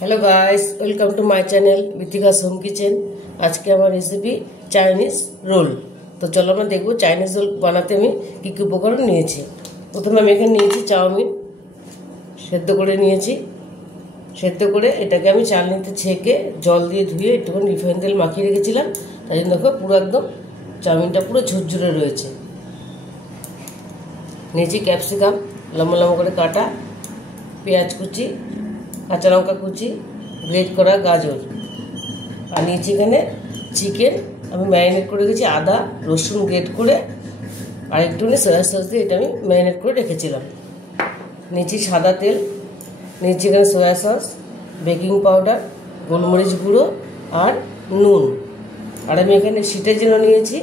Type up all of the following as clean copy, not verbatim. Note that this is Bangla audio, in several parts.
Hello guys, welcome to my channel Vithika's home kitchen. आज के हमार रेसिपी चाइनीज रोल। तो चलो আমরা দেখব চাইনিজ রোল বানাতে আমি কি কি উপকরণ নিয়েছি। প্রথমে আমি এখানে নিয়েছি চাউমিন, সেদ্ধ করে নিয়েছি। সেদ্ধ করে এটাকে আমি চালনিতে ছেঁকে জল দিয়ে ধুয়ে একটুখানি রিফাইন তেল মাখিয়ে রেখেছিলাম। তাই জন্য দেখো পুরো একদম চাউমিনটা পুরো ঝুরঝুরে রয়েছে। নিয়েছি ক্যাপসিকাম লম্বা লম্বা করে কাটা, পেঁয়াজ কুচি, কাঁচা লঙ্কা কুচি, গ্রেট করা গাজর, আর নিয়েছি এখানে চিকেন আমি ম্যারিনেট করে রেখেছি, আদা রসুন গ্রেট করে আর একটুখানি সয়া সস দিয়ে এটা আমি ম্যারিনেট করে রেখেছিলাম। নিয়েছি সাদা তেল, নিয়েছি এখানে সয়া সস, বেকিং পাউডার, গোলমরিচ গুঁড়ো আর নুন। আর আমি এখানে শীতের জন্য নিয়েছি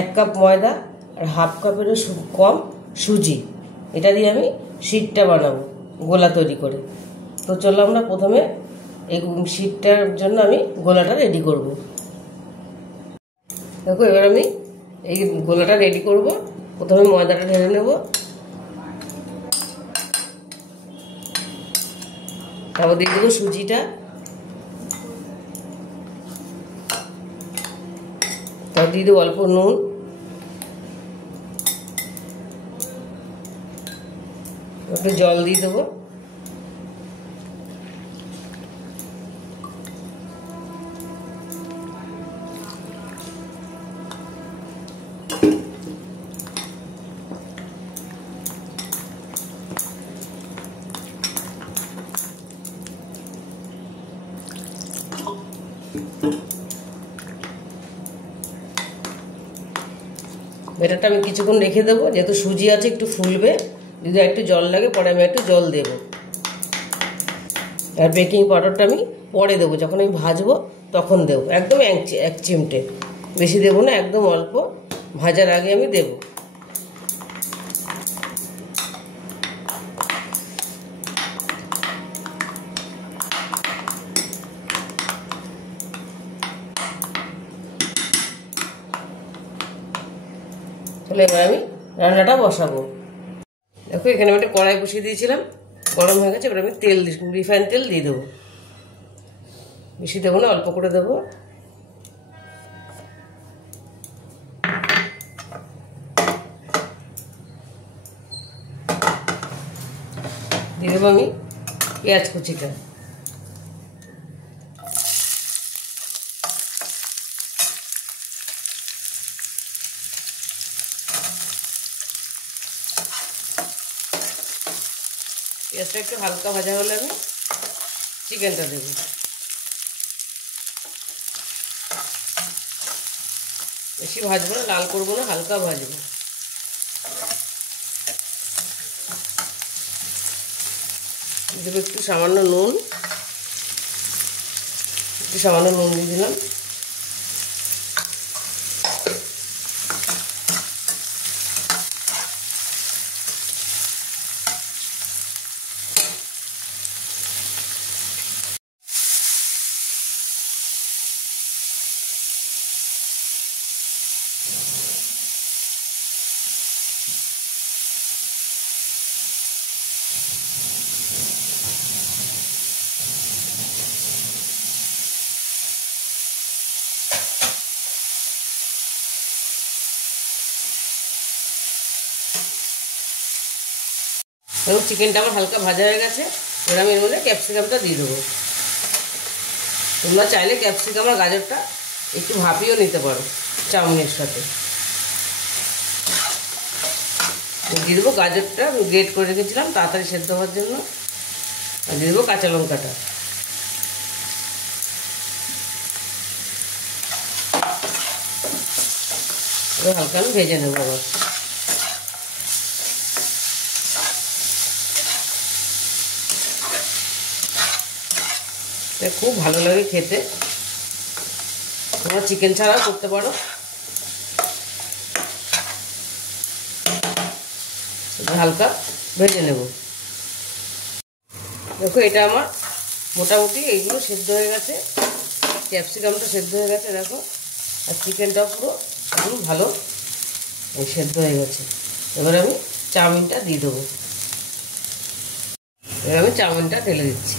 1 কাপ ময়দা আর হাফ কাপেরও কম সুজি। এটা দিয়ে আমি শীতটা বানাবো গোলা তৈরি করে। তো চলো আমরা প্রথমে এই শীতটার জন্য আমি গোলাটা রেডি করব। দেখো এবার আমি এই গোলাটা রেডি করব। প্রথমে ময়দাটা ঢেলে নেব, তারপর দিয়ে দেবো সুজিটা, তারপর দিয়ে দেবো অল্প নুন, একটু জল দিয়ে দেবো, ব্যাটারটা আমি কিছুক্ষণ রেখে দেবো, যেহেতু সুজি আছে একটু ফুলবে, যদি একটু জল লাগে পরে আমি একটু জল দেবো। আর বেকিং পাউডারটা আমি পরে দেবো, যখন আমি ভাজবো তখন দেবো, একদম এক চিমটে, বেশি দেবো না, একদম অল্প, ভাজার আগে আমি দেবো। তাহলে এবার আমি রান্নাটা বসাবো। দেখো এখানে আমি একটা কড়াই বসিয়ে দিয়েছিলাম, গরম হয়ে গেছে। এবার আমি তেল রিফাইন তেল দিয়ে দেবো, বেশি দেবো না, অল্প করে দেবো। দিয়ে দেবো আমি পেঁয়াজ কুচিটা, পেঁয়াজটা একটু হালকা ভাজা হলে আমি চিকেনটা দেবো। বেশি ভাজবো না, লাল করবো না, হালকা ভাজবো। দেবো একটু সামান্য নুন, একটু সামান্য নুন দিয়ে দিলাম। এবং চিকেনটা আমার হালকা ভাজা হয়ে গেছে। এবার আমি এর মধ্যে ক্যাপসিকামটা দিয়ে দেবো। তোমরা চাইলে ক্যাপসিকাম আর গাজরটা একটু ভাপিয়েও নিতে পারো চাউমিনের সাথে। দিয়ে দেবো গাজরটা আমি গ্রেট করে রেখেছিলাম তাড়াতাড়ি সেদ্ধ হওয়ার জন্য। আর দিয়ে দেবো কাঁচা লঙ্কাটা। এবার হালকা আমি ভেজে নেবো আবার। খুব ভালো লাগে খেতে, তোমরা চিকেন ছাড়াও করতে পারো। হালকা ভেজে নেব। দেখো এটা আমার মোটামুটি এইগুলো সেদ্ধ হয়ে গেছে, ক্যাপসিকামটা সেদ্ধ হয়ে গেছে দেখো, আর চিকেনটাও পুরো একদম ভালো সেদ্ধ হয়ে গেছে। এবার আমি চাউমিনটা দিয়ে দেবো। এবার আমি চাউমিনটা ঢেলে দিচ্ছি।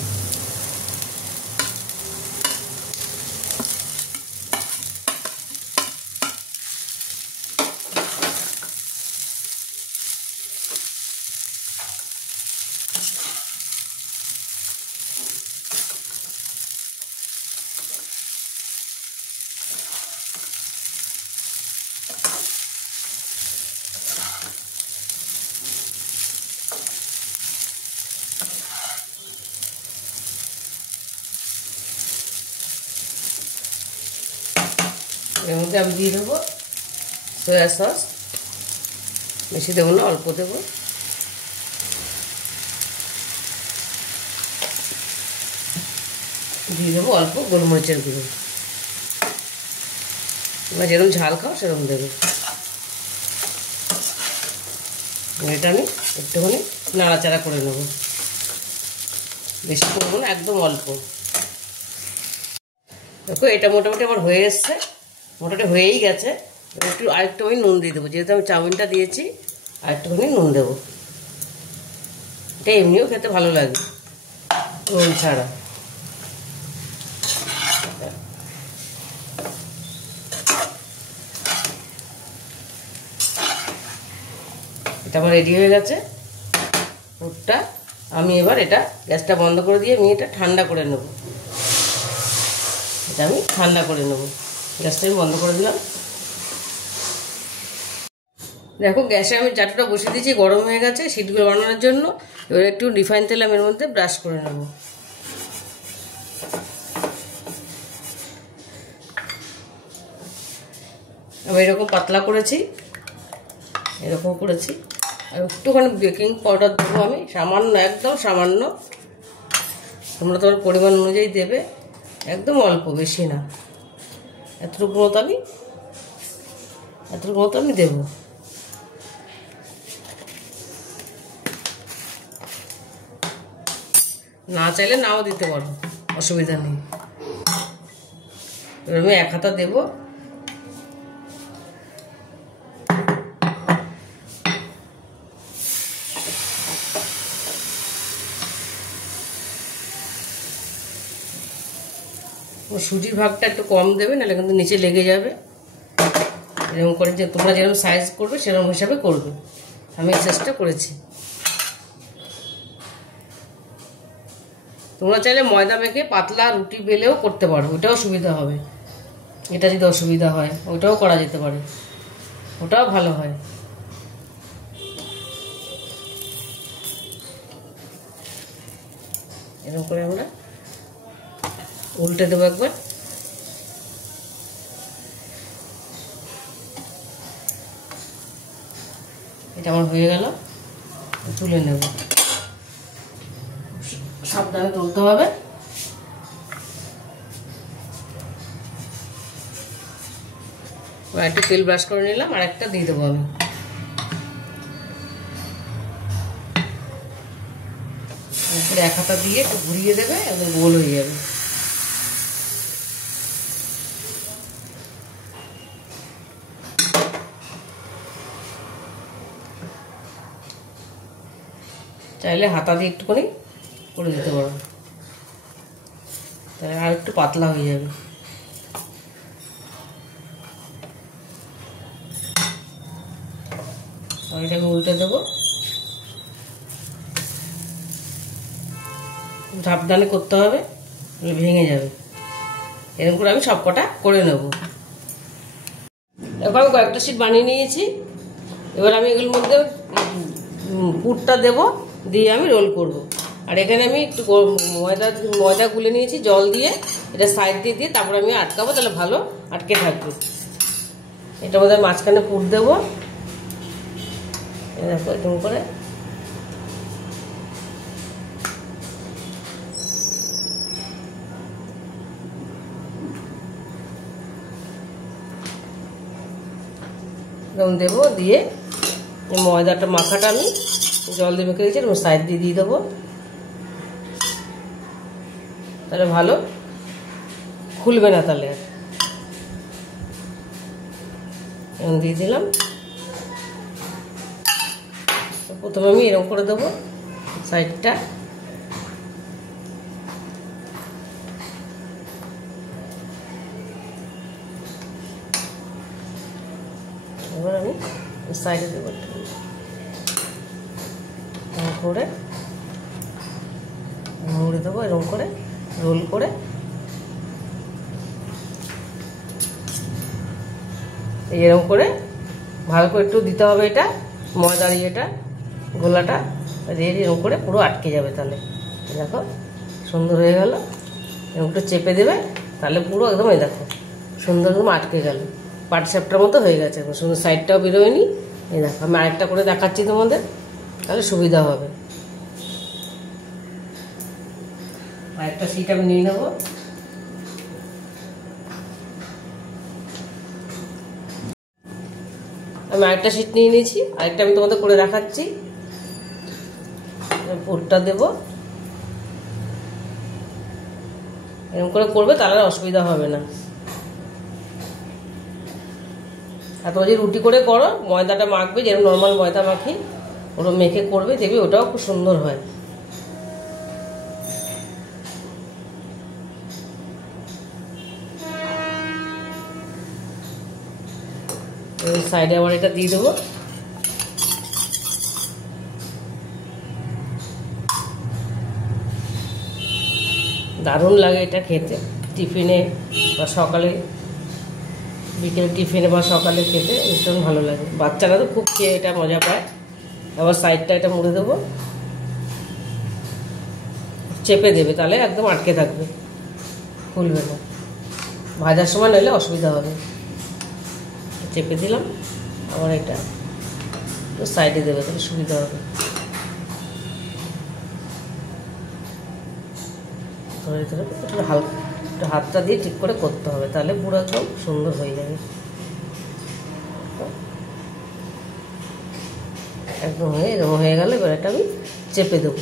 এর মধ্যে আমি দিয়ে দেবো সয়া সস, বেশি দেবো না, অল্প দেবো। দিয়ে দেবো অল্প গোলমরিচের গুঁড়ো, তোমরা যেরকম ঝাল খাও সেরকম দেবে। এটা আমি একটুখানি নাড়াচাড়া করে নেব, বেশি করবো না, একদম অল্প। দেখো এটা মোটামুটি আমার হয়ে এসছে, মোটামুটি হয়েই গেছে। আরেকটু আমি নুন দিয়ে দেবো, যেহেতু আমি চাউমিনটা দিয়েছি আরেকটুখানি নুন দেবো। এটা এমনিও খেতে ভালো লাগে নুন ছাড়া। এটা আমার রেডি হয়ে গেছে পুরটা। আমি এবার এটা গ্যাসটা বন্ধ করে দিয়ে আমি এটা ঠান্ডা করে নেব। এটা আমি ঠান্ডা করে নেব, গ্যাসটা আমি বন্ধ করে দিলাম। দেখো গ্যাসে আমি চাটুটা বসিয়ে দিয়েছি, গরম হয়ে গেছে সিটগুলো বানানোর জন্য। এবার একটু রিফাইন তেল আমি এর মধ্যে ব্রাশ করে নেব। আমি এরকম পাতলা করেছি, এরকম করেছি। আর একটুখানি বেকিং পাউডার দেবো আমি, সামান্য, একদম সামান্য। তোমরা তোমার পরিমাণ অনুযায়ী দেবে, একদম অল্প, বেশি না। এতটুকু মতো আমি দেবো। না চাইলে নাও দিতে পারো, অসুবিধা নেই। এবার আমি এক হাতা দেবো। সুজির ভাগটা একটু কম দেবে, নাহলে কিন্তু নিচে লেগে যাবে। এরকম করে যে তোমরা যেরকম সাইজ করবে সেরকম হিসাবে করবে। আমি এই সাইজটা করেছি। তোমরা চাইলে ময়দা মেখে পাতলা রুটি বেলেও করতে পারো, ওটাও সুবিধা হবে। এটা যদি অসুবিধা হয় ওটাও করা যেতে পারে, ওটাও ভালো হয়। এরকম করে আমরা উল্টে দেবো একবার। এটা আমার হয়ে গেল, তুলে নেব। সাবধানে তুলতে হবে। একটু তেল ব্রাশ করে নিলাম, আর একটা দিয়ে দেবো আমি। এক হাতা দিয়ে একটু ঘুরিয়ে দেবে, একদম গোল হয়ে যাবে। চাইলে হাতা দিয়ে একটুখানি করে দিতে পারো, তাহলে আর একটু পাতলা হয়ে যাবে। এটাকে উল্টে দেবো, সাবধানে করতে হবে, ভেঙে যাবে। এরকম করে আমি সব কটা করে নেব। এবার আমি কয়েকটা শিট বানিয়ে নিয়েছি। এবার আমি এগুলোর মধ্যে পুরটা দেবো, দিয়ে আমি রোল করব। আর এখানে আমি একটু ময়দা গুলে নিয়েছি জল দিয়ে, এটা সাইড দিয়ে তারপরে আমি আটকাবো, তাহলে ভালো আটকে থাকবে। এটার মধ্যে মাঝখানে পুর দেবো, দেখো এরকম করে। এরকম দেবো, দিয়ে ময়দাটা মাখাটা আমি জল দিয়ে মেখে দিয়েছি, এরকম সাইড দিয়ে দেবো, তাহলে ভালো খুলবে না। তাহলে এরকম দিয়ে দিলাম। প্রথমে আমি এরকম করে দেবো সাইডটা, এবার আমি সাইডে দেবো করে মুড়ে দেবো, এরকম করে রোল করে। এরকম করে ভালো করে একটু দিতে হবে, এটা ময়দার ইয়েটা গোলাটা দিয়ে এরকম করে পুরো আটকে যাবে। তাহলে দেখো সুন্দর হয়ে গেল। এরকম একটু চেপে দেবে, তাহলে পুরো একদম এই দেখো সুন্দর একদম আটকে গেল। পাটিসাপটার মতো হয়ে গেছে, সুন্দর সাইডটাও বেরোয়নি। এই দেখো আমি আরেকটা করে দেখাচ্ছি তোমাদের, তাহলে সুবিধা হবে। আরেকটা শিট আমি নিয়ে নেবো। আমি আরেকটা শিট নিয়ে নিয়েছি, আরেকটা আমি তোমাদের করে দেখাচ্ছি। পুরটা দেব, এরকম করে করবে তাহলে অসুবিধা হবে না। আর তোমরা যে রুটি করে করো, ময়দাটা মাখবে যেরকম নর্মাল ময়দা মাখি, ওটা মেখে করবে, দেখবি ওটাও খুব সুন্দর হয়। ওই সাইডে আবার এটা দিয়ে দেবো। দারুণ লাগে এটা খেতে, টিফিনে বা সকালে, বিকেলে টিফিনে বা সকালে খেতে ভীষণ ভালো লাগে। বাচ্চারা তো খুব খেয়ে এটা মজা পায়। আবার সাইডটা এটা মুড়ে দেবো, চেপে দেবে তাহলে একদম আটকে থাকবে, খুলবে না। ভাজার সময় নিলে অসুবিধা হবে। চেপে দিলাম, আবার এটা সাইডে দেবে তাহলে সুবিধা হবে। হালকা হাতটা দিয়ে ঠিক করে করতে হবে, তাহলে পুরো একদম সুন্দর হয়ে যাবে। একদম এরকম হয়ে গেলে এবার এটা আমি চেপে দেবো,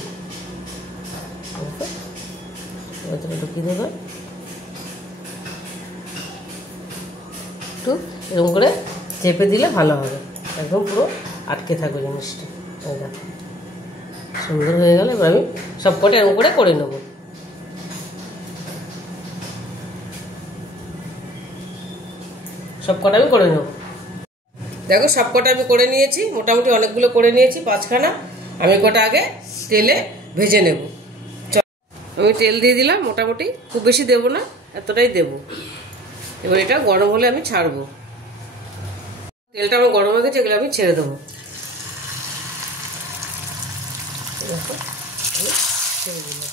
ঢুকিয়ে দেবে। একটু এরকম করে চেপে দিলে ভালো হবে, একদম পুরো আটকে থাকবে জিনিসটা। সুন্দর হয়ে গেলে এবার আমি সব কটা এরকম করে নেবো। সব কটা আমি করে নেব। দেখো সব কটা আমি করে নিয়েছি, মোটামুটি অনেকগুলো করে নিয়েছি, 5খানা। আমি কটা আগে তেলে ভেজে নেব। আমি তেল দিয়ে দিলাম, মোটামুটি খুব বেশি দেবো না, এতটাই দেব। এবার এটা গরম হলে আমি ছাড়বো। তেলটা আমার গরম হয়ে গেছে, এগুলো আমি ছেড়ে দেবো। ছেড়ে দিলাম।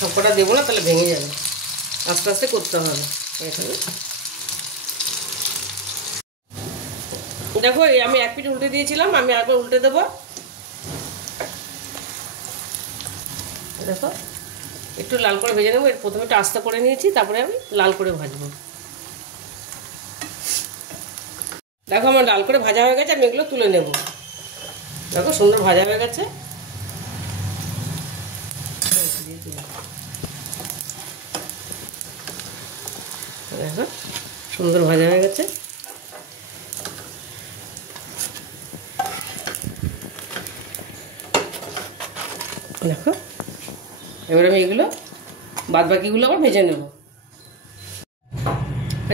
সব কটা দেবো না, তাহলে ভেঙে যাবে, আস্তে আস্তে করতে হবে। এখানে দেখো আমি এক পিঠ উল্টে দিয়েছিলাম, আমি একবার উল্টে দেবো। দেখো একটু লাল করে ভেজে নেবো। প্রথমে একটু আস্তে করে নিয়েছি, তারপরে আমি লাল করে ভাজবো। দেখো আমার লাল করে ভাজা হয়ে গেছে, আমি এগুলো তুলে নেব। দেখো সুন্দর ভাজা হয়ে গেছে। দেখো সুন্দর ভাজা হয়ে গেছে। দেখো এবার আমি এগুলো বাদ বাকিগুলো আবার ভেজে নেব।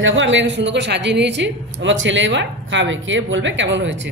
দেখো আমি এখন সুন্দর করে সাজিয়ে নিয়েছি। আমার ছেলে এবার খাবে, খেয়ে বলবে কেমন হয়েছে।